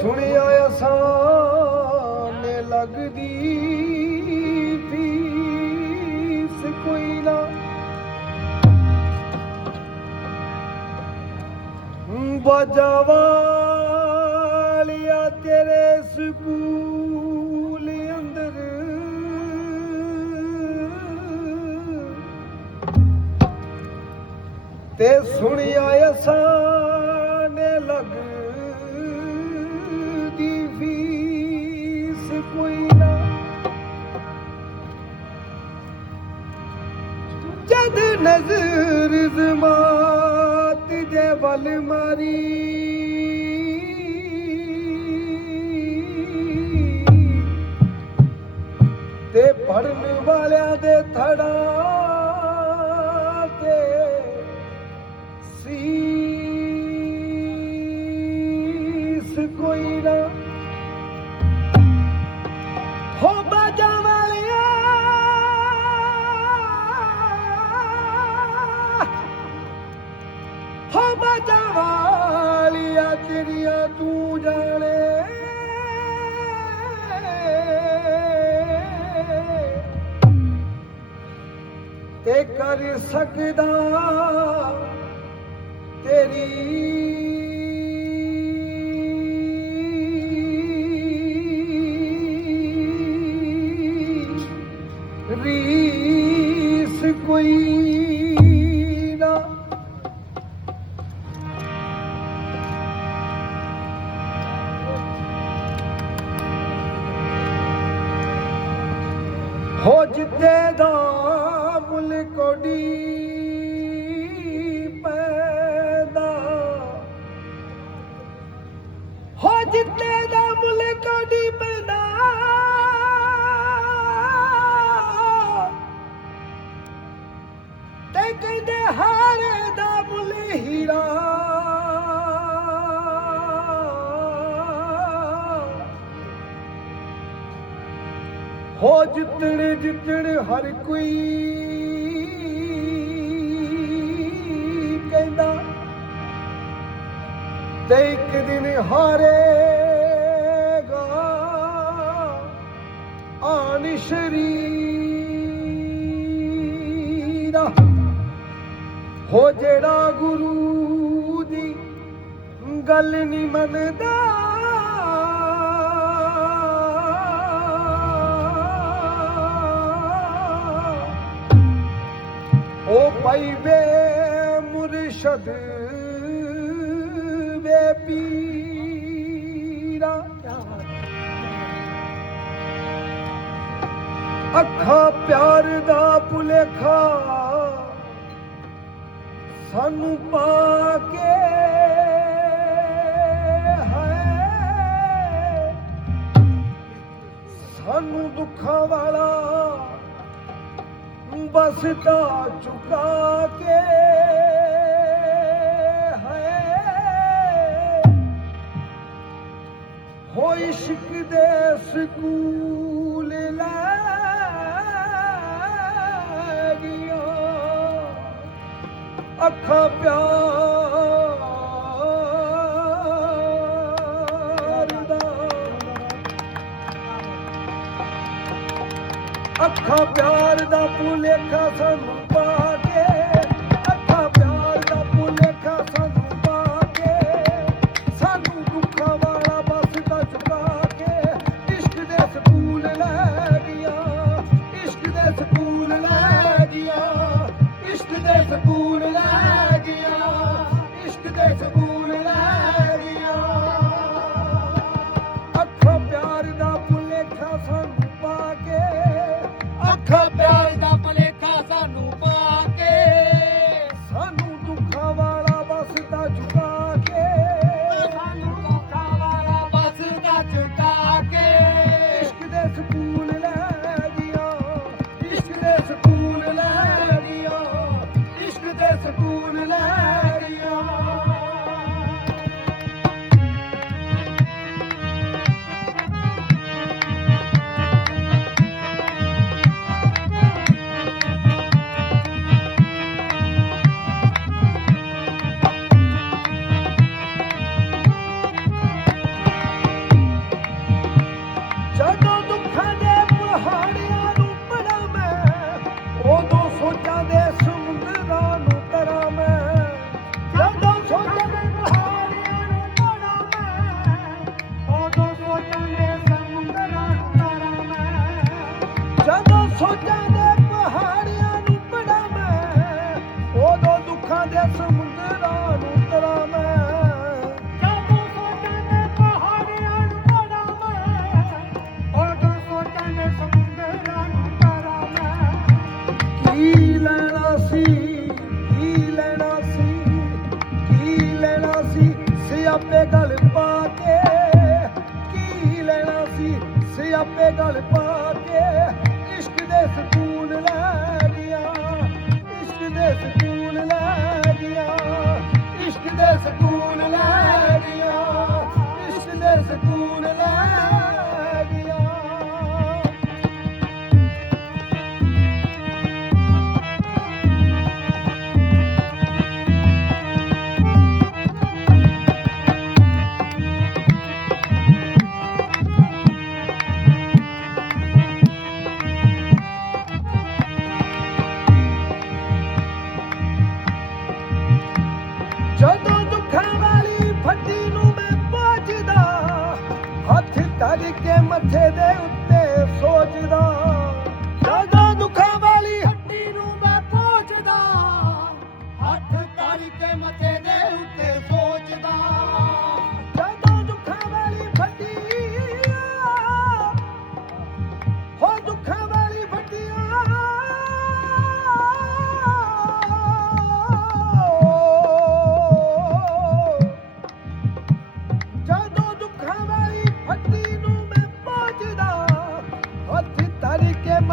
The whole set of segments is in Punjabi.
ਸੁਣਿਆ ਅਸਾਨੇ ਲੱਗਦੀ ਫੀਸ ਕੋਈ ਨਾ। ਬਜਾਵਾਲਿਆ ਤੇਰੇ ਸਕੂਲ ਅੰਦਰ। ਤੇ ਸੁਣਿਆ ਅਸਾਂ ਜਦ ਨਜ਼ਰ ਜ਼ਮਾਤ ਦੇ ਵੱਲ ਮਾਰੀ। ਤੇ ਪੜਨ ਵਾਲਿਆਂ ਦੇ ਥੜਾ ਤੇ ਸੀਸ ਕੋਈ ਨਾ ਤੇ ਕਰ ਸਕਦਾ ਤੇਰੀ ਰੀਸ ਕੋਈ ਨਾ। ਹੋ ਜਿੱਤੇ ਦਾ ਮੁੱਲ ਕੋਡੀ ਪੈਦਾ। ਹੋ ਜਿੱਤੇ ਦਾ ਮੁੱਲ ਕੋਡੀ ਪੈਦਾ। ਤੇ ਕਹਿੰਦੇ ਹਾਰੇ ਦਾ ਮੁੱਲ ਹੀਰਾ। ਹੋ ਜਿੱਤਣ ਜਿੱਤਣ ਹਰ ਕੋਈ ਤੇ ਇੱਕ ਦਿਨ ਹਾਰੇਗਾ। ਆਨ ਸ਼ਰੀਰਾ ਹੋ ਜਿਹੜਾ ਗੁਰੂ ਦੀ ਗੱਲ ਨਹੀਂ ਮੰਨਦਾ। ਉਹ ਭਾਈ ਵੇ ਮੁਰਸ਼ਦ ਪੀਰਾ ਅੱਖਾਂ ਪਿਆਰ ਦਾ ਭੁਲੇਖਾ। ਸਾਨੂੰ ਪਾ ਕੇ ਹੈ। ਸਾਨੂੰ ਦੁੱਖਾਂ ਵਾਲਾ ਬਸਦਾ ਚੁਕਾ ਕੇ ਇਸ਼ਕ ਦੇ ਸਕੂਲ ਲੈ ਗਿਆ ਅੱਖਾਂ ਪਿਆਰ ਦਾ। ਅੱਖਾਂ ਪਿਆਰ ਦਾ ਭੁਲੇਖਾ ਸਾਨੂੰ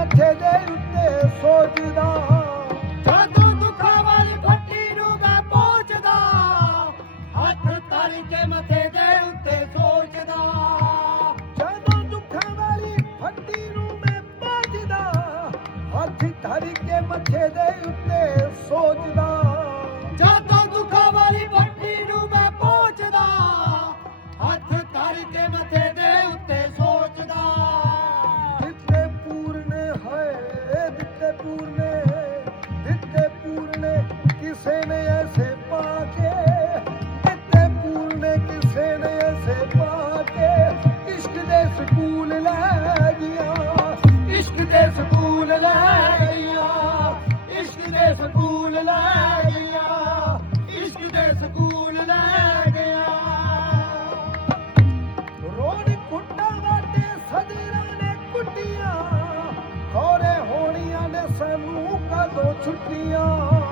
ਮਾਥੇ ਦੇ ਉੱਤੇ ਸੋਚਦਾ। ਜਦੋਂ ਦੁੱਖਾਂ ਵਾਲੀ ਪੱਟੀ ਨੂੰ ਮੈਂ ਪਹੁੰਚਦਾ ਹੱਥ ਤਲ ਕੇ ਮੱਥੇ ਦੇ ਉੱਤੇ ਸੋਚਦਾ। ਜਦੋਂ ਦੁੱਖਾਂ ਵਾਲੀ ਪੱਟੀ ਨੂੰ ਮੈਂ ਪਹੁੰਚਦਾ ਹੱਥ ਤਲ ਕੇ ਮੱਥੇ ਦੇ to be.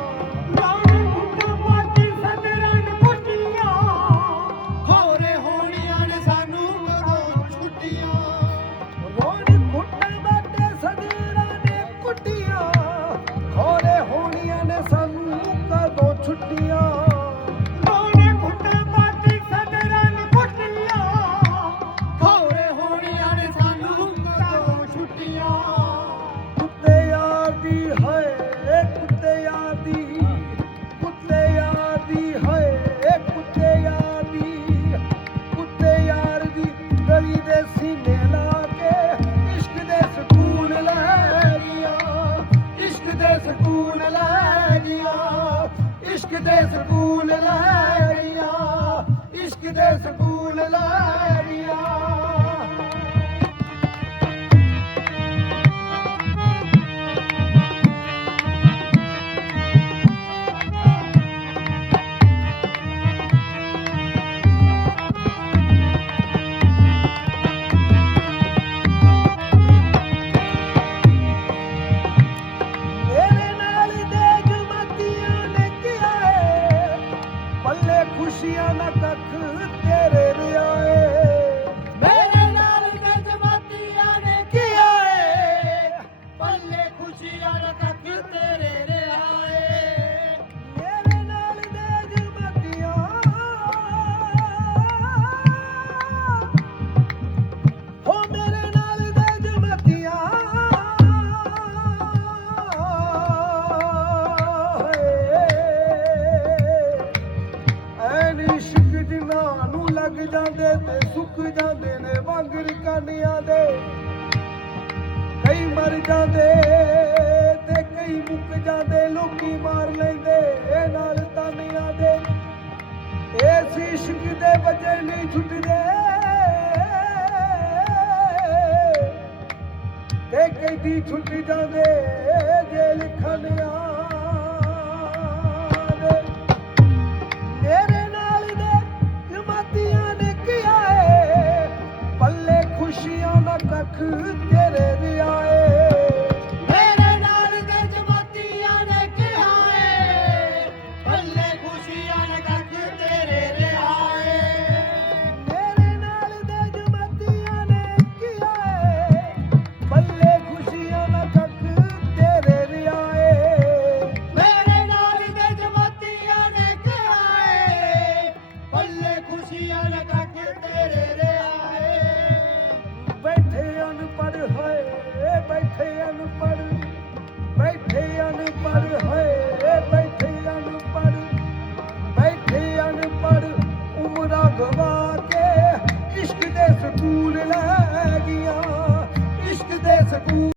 ਜਾਂਦੇ ਤੇ ਸੁੱਕ ਜਾਂਦੇ ਨੇ, ਵਾਂਗਰ ਕਾਨਿਆਂ ਦੇ। ਕਈ ਮਰ ਜਾਂਦੇ ਤੇ ਕਈ ਮੁੱਕ ਜਾਂਦੇ, ਲੋਕੀ ਮਾਰ ਲੈਂਦੇ ਇਹ ਨਾਲ ਤਾਨੀਆਂ ਦੇ। ਇਸ ਇਸ਼ਕ ਦੇ ਵਜੇ ਨਹੀਂ ਛੁੱਟਦੇ। ਤੇ ਕਈ ਦੀ ਛੁੱਟ ਜਾਂਦੇ।